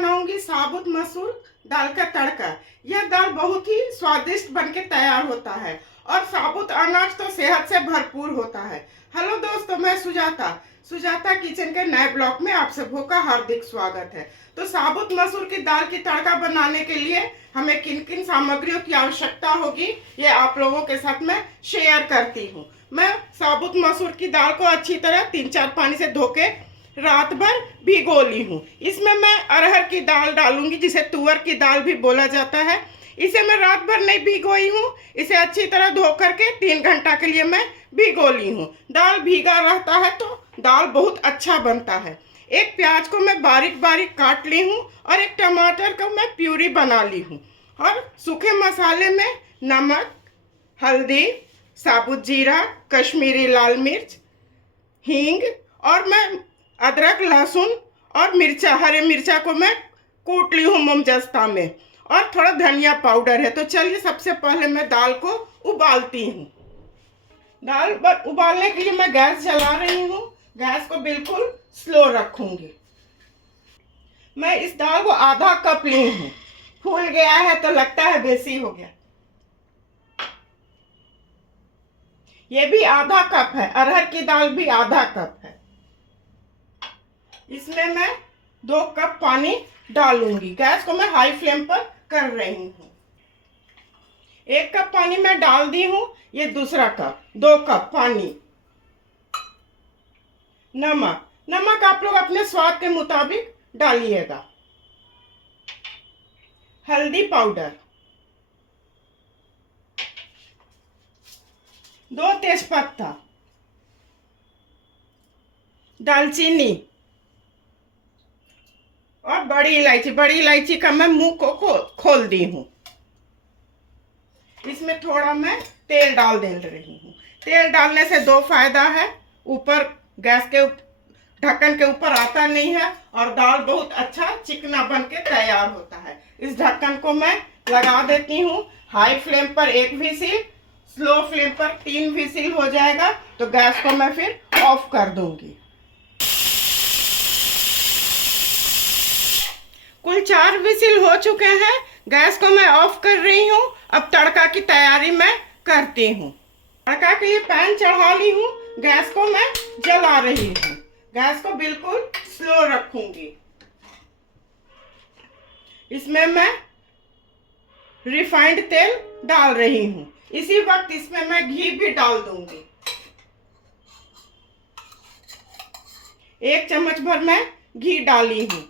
बनाऊंगी साबुत मसूर दाल का तड़का। यह दाल बहुत ही स्वादिष्ट बनके तैयार होता है और साबुत अनाज तो सेहत से भरपूर होता है। हेलो दोस्तों, मैं सुजाता किचन के नए ब्लॉग में आप सबों का हार्दिक स्वागत है। तो साबुत मसूर की दाल की तड़का बनाने के लिए हमें किन किन सामग्रियों की आवश्यकता होगी, ये आप लोगों के साथ मैं शेयर करती हूँ। मैं साबुत मसूर की दाल को अच्छी तरह 3-4 पानी से धो के रात भर भिगो ली हूँ। इसमें मैं अरहर की दाल डालूंगी, जिसे तुअर की दाल भी बोला जाता है। इसे मैं रात भर नहीं भिगोई हूँ, इसे अच्छी तरह धो करके 3 घंटा के लिए मैं भिगो ली हूँ। दाल भीगा रहता है तो दाल बहुत अच्छा बनता है। एक प्याज को मैं बारीक बारीक काट ली हूँ और एक टमाटर को मैं प्यूरी बना ली हूँ। और सूखे मसाले में नमक, हल्दी, साबुत जीरा, कश्मीरी लाल मिर्च, हींग और मैं अदरक, लहसुन और मिर्चा, हरे मिर्चा को मैं कूट ली हूँ मोमजस्ता में, और थोड़ा धनिया पाउडर है। तो चलिए सबसे पहले मैं दाल को उबालती हूँ। दाल उबालने के लिए मैं गैस जला रही हूँ। गैस को बिल्कुल स्लो रखूंगी। मैं इस दाल को आधा कप ली हूँ। फूल गया है तो लगता है बेसी हो गया। ये भी आधा कप है, अरहर की दाल भी आधा कप है। इसमें मैं 2 कप पानी डालूंगी। गैस को मैं हाई फ्लेम पर कर रही हूँ। 1 कप पानी मैं डाल दी हूँ, ये दूसरा कप, 2 कप पानी। नमक आप लोग अपने स्वाद के मुताबिक डालिएगा। हल्दी पाउडर, 2 तेजपत्ता, दालचीनी और बड़ी इलायची का मैं मुंह को खोल दी हूँ। इसमें थोड़ा मैं तेल डाल दे रही हूँ। तेल डालने से 2 फायदा है। ऊपर गैस के ढक्कन के ऊपर आता नहीं है और दाल बहुत अच्छा चिकना बन के तैयार होता है। इस ढक्कन को मैं लगा देती हूँ। हाई फ्लेम पर 1 विसिल, स्लो फ्लेम पर 3 विसिल हो जाएगा तो गैस को मैं फिर ऑफ कर दूंगी। कुल 4 विसिल हो चुके हैं। गैस को मैं ऑफ कर रही हूँ। अब तड़का की तैयारी मैं करती हूँ। तड़का के लिए पैन चढ़ा ली हूँ। गैस को मैं जला रही हूँ। गैस को बिल्कुल स्लो रखूंगी। इसमें मैं रिफाइंड तेल डाल रही हूँ। इसी वक्त इसमें मैं घी भी डाल दूंगी। 1 चम्मच भर मैं घी डाली हूँ।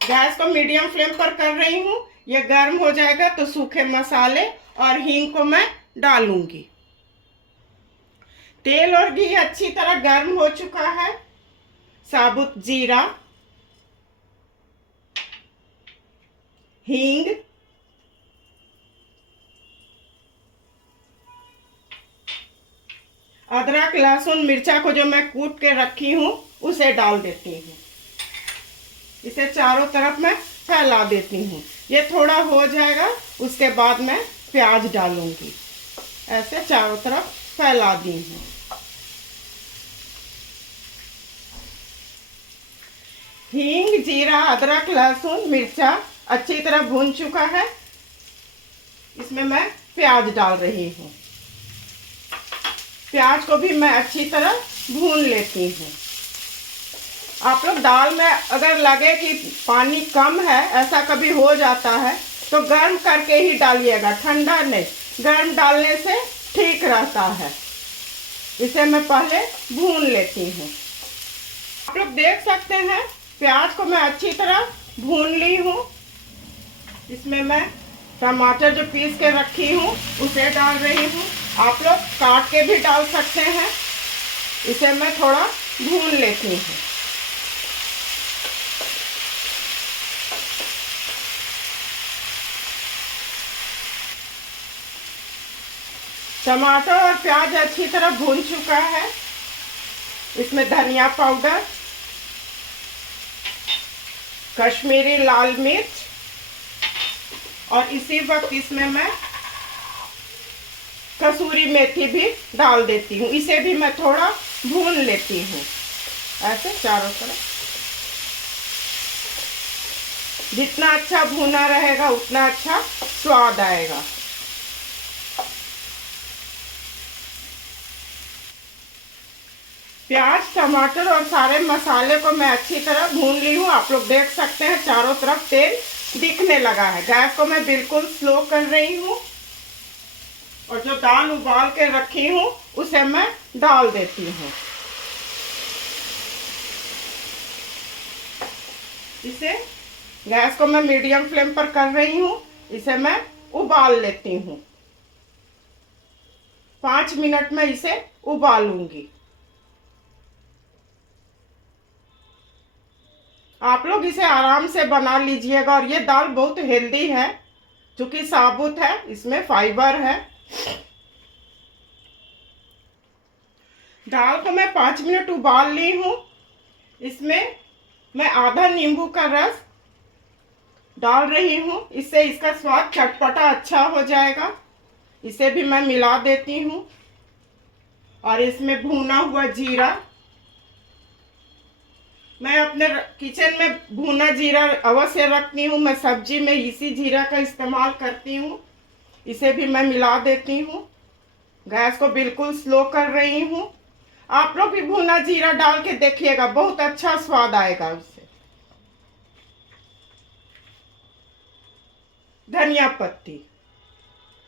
गैस को मीडियम फ्लेम पर कर रही हूँ। यह गर्म हो जाएगा तो सूखे मसाले और हींग को मैं डालूंगी। तेल और घी अच्छी तरह गर्म हो चुका है। साबुत जीरा, हींग, अदरक, लहसुन, मिर्चा को जो मैं कूट के रखी हूँ उसे डाल देती हूँ। इसे चारों तरफ मैं फैला देती हूँ। ये थोड़ा हो जाएगा, उसके बाद मैं प्याज डालूंगी। ऐसे चारों तरफ फैला दी हूँ। हींग, जीरा, अदरक, लहसुन, मिर्चा अच्छी तरह भून चुका है। इसमें मैं प्याज डाल रही हूँ। प्याज को भी मैं अच्छी तरह भून लेती हूँ। आप लोग दाल में अगर लगे कि पानी कम है, ऐसा कभी हो जाता है, तो गर्म करके ही डालिएगा, ठंडा नहीं। गर्म डालने से ठीक रहता है। इसे मैं पहले भून लेती हूँ। आप लोग देख सकते हैं प्याज को मैं अच्छी तरह भून ली हूँ। इसमें मैं टमाटर जो पीस के रखी हूँ उसे डाल रही हूँ। आप लोग काट के भी डाल सकते हैं। इसे मैं थोड़ा भून लेती हूँ। टमाटर और प्याज अच्छी तरह भून चुका है। इसमें धनिया पाउडर, कश्मीरी लाल मिर्च और इसी वक्त इसमें मैं कसूरी मेथी भी डाल देती हूँ। इसे भी मैं थोड़ा भून लेती हूँ, ऐसे चारों तरफ। जितना अच्छा भुना रहेगा उतना अच्छा स्वाद आएगा। प्याज, टमाटर और सारे मसाले को मैं अच्छी तरह भून ली हूँ। आप लोग देख सकते हैं चारों तरफ तेल दिखने लगा है। गैस को मैं बिल्कुल स्लो कर रही हूँ और जो दाल उबाल के रखी हूँ उसे मैं डाल देती हूँ। इसे गैस को मैं मीडियम फ्लेम पर कर रही हूँ। इसे मैं उबाल लेती हूँ। 5 मिनट में इसे उबालूंगी। आप लोग इसे आराम से बना लीजिएगा। और ये दाल बहुत हेल्दी है, क्योंकि साबुत है, इसमें फाइबर है। दाल को मैं 5 मिनट उबाल ली हूँ। इसमें मैं आधा नींबू का रस डाल रही हूँ, इससे इसका स्वाद चटपटा अच्छा हो जाएगा। इसे भी मैं मिला देती हूँ। और इसमें भुना हुआ जीरा, मैं अपने किचन में भुना जीरा अवश्य रखती हूँ। मैं सब्जी में इसी जीरा का इस्तेमाल करती हूँ। इसे भी मैं मिला देती हूँ। गैस को बिल्कुल स्लो कर रही हूँ। आप लोग भी भुना जीरा डाल के देखिएगा, बहुत अच्छा स्वाद आएगा उससे। धनिया पत्ती,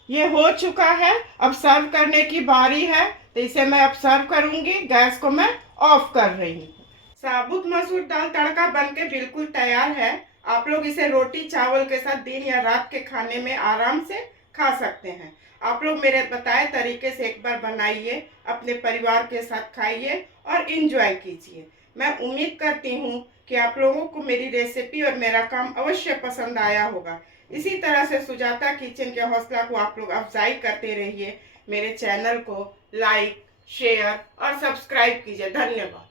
ये हो चुका है। अब सर्व करने की बारी है, तो इसे मैं अब सर्व करूंगी। गैस को मैं ऑफ कर रही हूँ। साबुत मसूर दाल तड़का बनके बिल्कुल तैयार है। आप लोग इसे रोटी चावल के साथ दिन या रात के खाने में आराम से खा सकते हैं। आप लोग मेरे बताए तरीके से एक बार बनाइए, अपने परिवार के साथ खाइए और इंजॉय कीजिए। मैं उम्मीद करती हूँ कि आप लोगों को मेरी रेसिपी और मेरा काम अवश्य पसंद आया होगा। इसी तरह से सुजाता किचन के हौसला को आप लोग अफजाई करते रहिए। मेरे चैनल को लाइक, शेयर और सब्सक्राइब कीजिए। धन्यवाद।